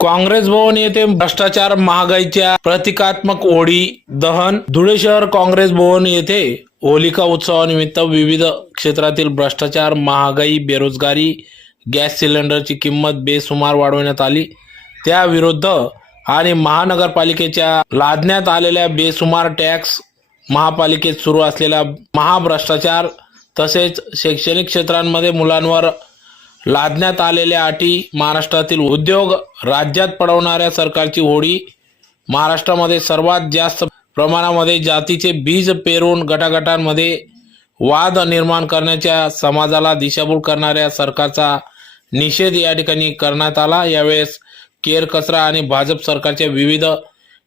काँग्रेस भवन येथे भ्रष्टाचार महागाईच्या प्रतिकात्मक ओढी दहन. धुळे शहर काँग्रेस भवन येथे होलिका उत्सवानिमित्त विविध क्षेत्रातील भ्रष्टाचार महागाई बेरोजगारी गॅस सिलेंडरची किंमत बेसुमार वाढवण्यात आली. त्याविरुद्ध आणि महानगरपालिकेच्या लादण्यात आलेल्या बेसुमार टॅक्स महापालिकेत सुरू असलेला महाभ्रष्टाचार तसेच शैक्षणिक क्षेत्रांमध्ये मुलांवर लादण्यात आलेल्या अटी महाराष्ट्रातील उद्योग राज्यात पडवणाऱ्या सरकारची होडी महाराष्ट्रामध्ये सर्वात जास्त प्रमाणामध्ये जातीचे बीज पेरून गटागटांमध्ये वाद निर्माण करण्याच्या समाजाला दिशाभूल करणाऱ्या सरकारचा निषेध या ठिकाणी करण्यात आला. यावेळेस केर कचरा आणि भाजप सरकारच्या विविध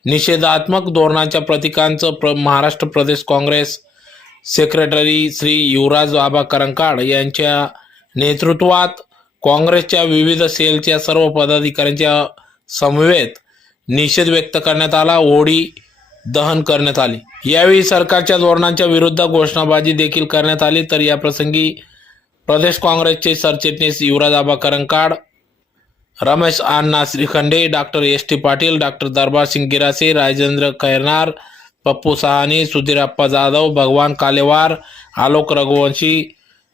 निषेधात्मक धोरणाच्या प्रतिकांचं प्र महाराष्ट्र प्रदेश काँग्रेस सेक्रेटरी श्री युवराज बाबा करंकाड यांच्या नेतृत्वात काँग्रेसच्या विविध सेलच्या सर्व पदाधिकाऱ्यांच्या समवेत निषेध व्यक्त करण्यात आला ओढी दहन करण्यात आली. यावेळी सरकारच्या धोरणांच्या विरुद्ध घोषणाबाजी देखील करण्यात आली. तर या प्रसंगी प्रदेश काँग्रेसचे सरचिटणीस Yuvraj Aba Karankad Ramesh Anna Shrikhande doctor S T Patil doctor Darbar Singh Girase Rajendra Khairnar Pappu Sahani Sudhirappa Jadhav Bhagwan Kalewar Alok Raghuvanshi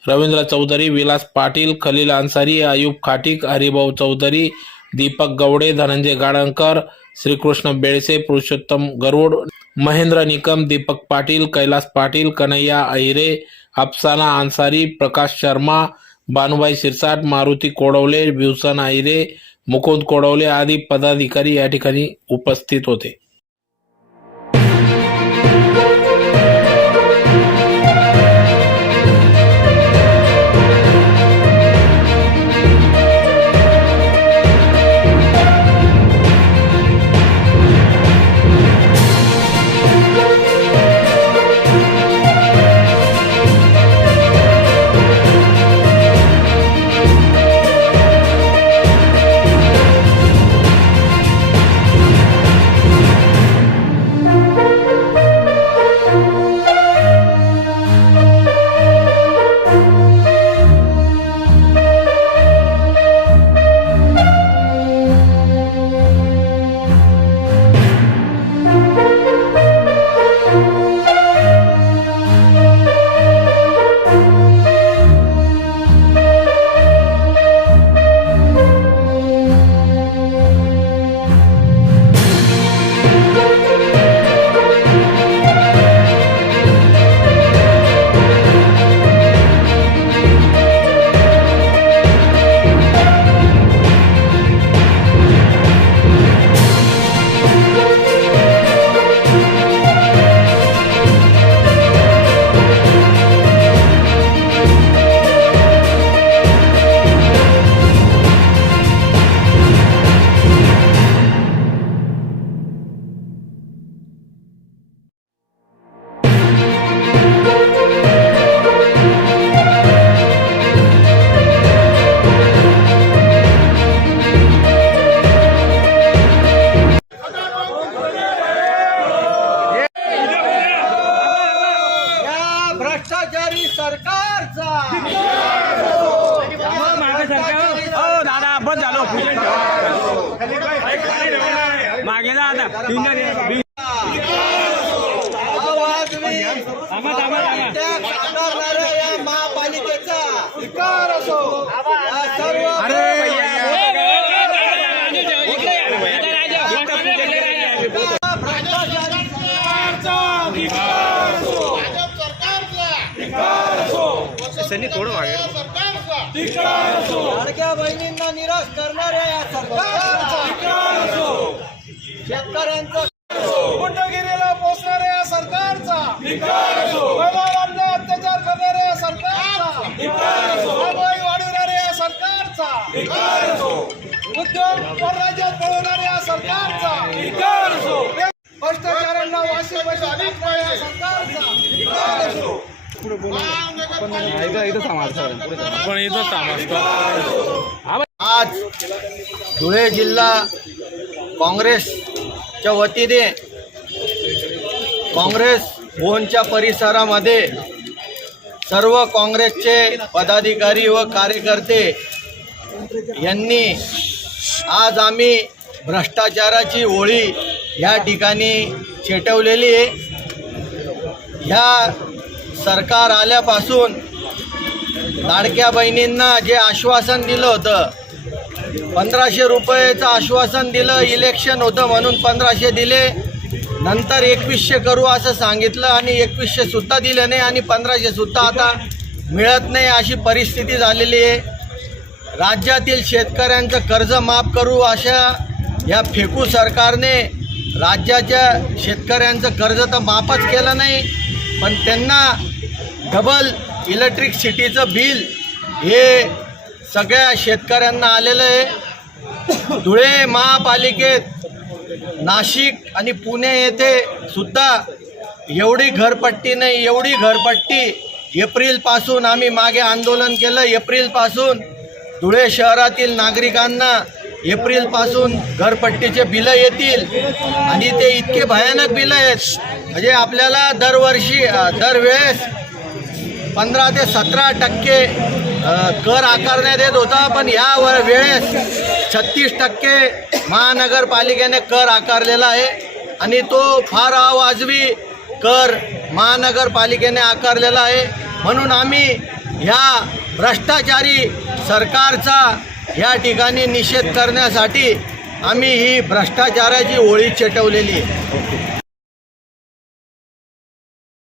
Ravindra Chaudhari Vilas Patil Khalil Ansari Ayub Khatik Haribhau Chaudhari Deepak Gawde Dhananjay गाडणकर Shrikrishna बेळसे Purushottam गरुड महेंद्र निकम दीपक पाटील कैलास पाटील कन्हैया अहिरे अफसाना अन्सारी प्रकाश शर्मा बानुबाई शिरसाट मारुती कोडवले भिवसन अहिरे मुकुंद कोडवले आदी पदाधिकारी या ठिकाणी उपस्थित होते. मागे जा आता आकारणाऱ्या या महापालिकेचा स्वीकार असो लाडक्या बहिणींना निराश करणाऱ्या या सरकारचा. शेतकऱ्यांचा गुंडगिरीला पोचणाऱ्या या सरकारचा. महिलांना अत्याचार करणाऱ्या या सरकारचा. वाढवणाऱ्या या सरकारचा. उद्योग परराज्यात पळवणाऱ्या या सरकारचा. भ्रष्टाचारांना वाशी टाकणाऱ्या या सरकारचा. आज धुळे जिल्हा काँग्रेसच्या वतीने काँग्रेस भवनच्या परिसरामध्ये सर्व काँग्रेसचे पदाधिकारी व कार्यकर्ते यांनी आज आम्ही भ्रष्टाचाराची होळी ह्या ठिकाणी चेटवलेली आहे. ह्या सरकार आल्यापासून लाडक्या बहिणींना जे आश्वासन दिलं होतं पंधराशे रुपयेचं आश्वासन दिलं इलेक्शन होतं म्हणून पंधराशे दिले नंतर एकवीसशे करू असं सांगितलं आणि एकवीसशे सुद्धा नाही आणि पंधराशे सुद्धा आता मिळत नाही अशी परिस्थिती झालेली आहे. राज्यातील शेतकऱ्यांचं कर्ज माफ करू अशा या फेकू सरकारने राज्याच्या शेतकऱ्यांचं कर्ज तर माफच केलं नाही पण त्यांना डबल इलेक्ट्रिकसिटीचं बिल हे सगळ्या शेतकऱ्यांना आलेलं आहे. धुळे महापालिकेत नाशिक आणि पुणे येथे सुद्धा एवढी घरपट्टी नाही एवढी घरपट्टी. एप्रिलपासून आम्ही मागे आंदोलन केलं. एप्रिलपासून धुळे शहरातील नागरिकांना एप्रिलपासून घरपट्टीचे बिलं येतील. आणि ते इतके भयानक बिलं आहेत. म्हणजे आपल्याला दरवर्षी दरवेळेस पंधरा ते सतरा टक्के कर आकारण्यात येत होता पण या व- वेळेस छत्तीस टक्के महानगरपालिकेने कर आकारलेला आहे. आणि तो फार अवाजवी कर महानगरपालिकेने आकारलेला आहे. म्हणून आम्ही ह्या भ्रष्टाचारी सरकारचा या ठिकाणी निषेध करण्यासाठी आम्ही ही भ्रष्टाचाराची होळी चेटवलेली आहे.